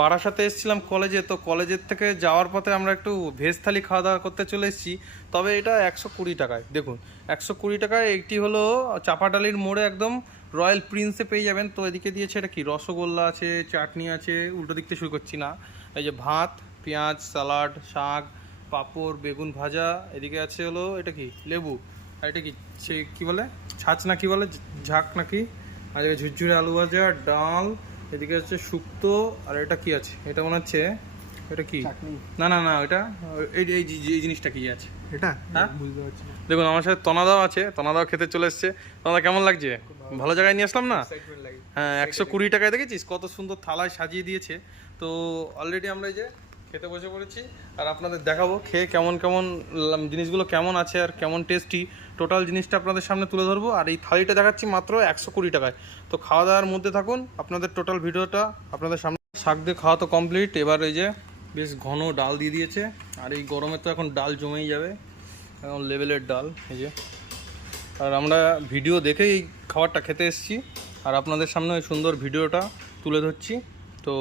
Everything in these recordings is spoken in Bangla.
বারাসাতে এসেছিলাম কলেজে, তো কলেজের থেকে যাওয়ার পথে আমরা একটু ভেজ থালি খাওয়া দাওয়া করতে চলে এসেছি। তবে এটা 120 টাকায়, দেখুন 120 টাকায়। একটি হলো চাপাডালির মোড়ে একদম রয়্যাল প্রিন্সে পেয়ে যাবেন। তো এদিকে দিয়েছে এটা কি, রসগোল্লা আছে, চাটনি আছে, উল্টো দিক থেকে শুরু করছি না, এই যে ভাত, পেঁয়াজ, স্যালাড, শাক, পাঁপড়, বেগুন ভাজা, এদিকে আছে হলো এটা কি লেবু, আর এটা কি সে কী বলে ছাঁচ না কি বলে, ঝাঁক নাকি, আর এদিকে ঝুরঝুরে আলু ভাজা, ডাল, এদিকে হচ্ছে শুক্তো, আর এটা কি আছে, এটা মনে হচ্ছে এটা কি, না না না ওইটা, এই এই এই জিনিসটা কি আছে এটা, হ্যাঁ বুঝতে পারছি না। দেখুন আমার সাথে তনাদাও আছে, তনাদাও খেতে চলে এসছে। তনাদা কেমন লাগছে? ভালো জায়গায় নিয়ে আসলাম না? এক্সাইটমেন্ট লাগে। হ্যাঁ, 120 টাকায় দেখেছিস কত সুন্দর থালায় সাজিয়ে দিয়েছে। তো অলরেডি আমরা এই যে খেতে বসে পড়েছি, আর আপনাদের দেখাবো খেয়ে কেমন কেমন জিনিসগুলো কেমন আছে আর কেমন টেস্টি, টোটাল জিনিসটা আপনাদের সামনে তুলে ধরবো। আর এই থালিটা দেখাচ্ছি মাত্র 120 টাকায়। তো খাওয়া দাওয়ার মধ্যে থাকুন, আপনাদের টোটাল ভিডিওটা আপনাদের সামনে। শাক দিয়ে খাওয়া তো কমপ্লিট, এবার এই যে বেশ ঘন ডাল দিয়ে দিয়েছে, আর এই গরমে তো এখন ডাল জমেই যাবে, এখন লেভেলের ডাল এই যে। আর আমরা ভিডিও দেখেই এই খাবারটা খেতে এসেছি, আর আপনাদের সামনে ওই সুন্দর ভিডিওটা তুলে ধরছি। তো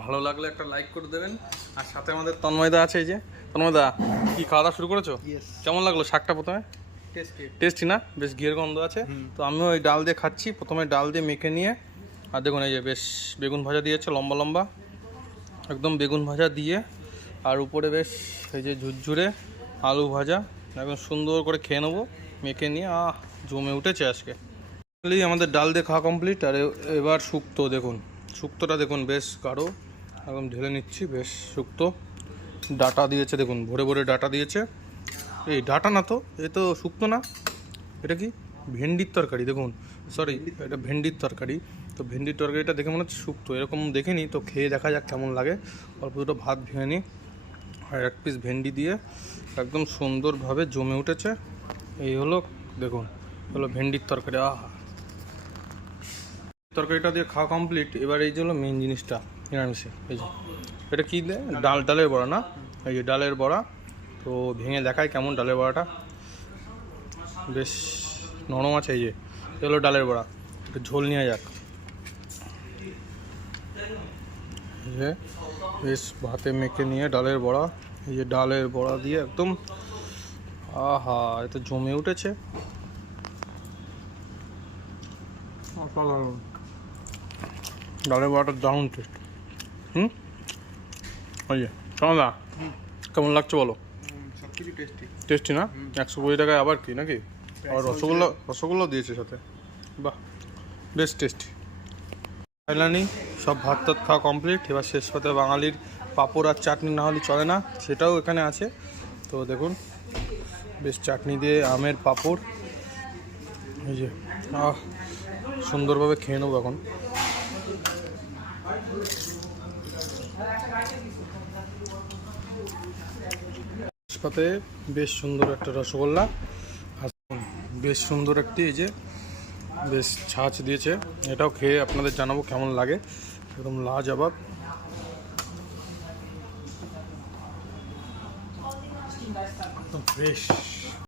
ভালো লাগলে একটা লাইক করে দেবেন। আর সাথে আমাদের তন্ময়দা আছে, এই যে তন্ময়দা, কি খাওয়া দাওয়া শুরু করেছো? কেমন লাগলো শাকটা প্রথমে? টেস্টি না? বেশ ঘিয়ের গন্ধ আছে। তো আমিও ওই ডাল দিয়ে খাচ্ছি, প্রথমে ডাল দিয়ে মেখে নিয়ে। আর দেখুন এই যে বেশ বেগুন ভাজা দিয়েছে লম্বা লম্বা, একদম বেগুন ভাজা দিয়ে, আর উপরে বেশ এই যে ঝুরঝুরে আলু ভাজা, একদম সুন্দর করে খেয়ে নেবো মেখে নিয়ে। জমে উঠেছে আজকে। আমাদের ডাল দিয়ে খাওয়া কমপ্লিট। আর এবার শুক্তো দেখুন, শুক্তোটা দেখুন বেশ গাঢ়, একদম ঢেলে নিচ্ছি। বেশ শুক্তো, ডাটা দিয়েছে দেখুন, ভরে ভরে ডাটা দিয়েছে। এই ডাটা না তো, এ তো শুক্তো না, এটা কি ভেন্ডির তরকারি দেখুন, সরি এটা ভেন্ডির তরকারি। তো ভেন্ডির তরকারিটা দেখে মনে হচ্ছে শুক্তো, এরকম দেখিনি। তো খেয়ে দেখা যাক কেমন লাগে। অল্প দুটো ভাত ভেঙে নিই, আর এক পিস ভেন্ডি দিয়ে একদম সুন্দরভাবে জমে উঠেছে। এই হলো দেখুন, হলো ভেন্ডির তরকারি। তরকারিটা দিয়ে খাওয়া কমপ্লিট। এবার এই যে হলো মেন জিনিসটা, নিরামিষে এই যে এটা কী দেয়, ডালের বড়া না, এই যে ডালের বড়া। তো ভেঙে দেখায় কেমন ডালের বড়াটা, বেশ নরম আছে। এই যে হলো ডালের বড়া, একটু ঝোল নিয়ে যাক। এই যে বেশ ভাতে মেখে নিয়ে ডালের বড়া, এই যে ডালের বড়া দিয়ে একদম আহা, এত জমে উঠেছে। ডালের বড়াটা দারুণ টেস্ট। ওই যে শোনা, কেমন লাগছে বলো? সব কিছু টেস্টি টেস্টি না? 120 টাকায় আবার কি নাকি, আবার রসগোল্লা দিয়েছে সাথে, বাহ বেশ টেস্টি। ফাইনালি সব ভাত টাত খাওয়া কমপ্লিট। এবার শেষ পাতে বাঙালির পাঁপড় আর চাটনি না হলে চলে না, সেটাও এখানে আছে। তো দেখুন বেশ চাটনি দিয়ে আমের পাঁপড়, এই যে সুন্দরভাবে খেয়ে নেবো এখন। সাথে বেশ সুন্দর একটা রসগোল্লা, আর বেশ সুন্দর একটি এই যে বেশ ছাঁচ দিয়েছে, এটাও খেয়ে আপনাদের জানাবো কেমন লাগে। একদম লাজবাব। বেশ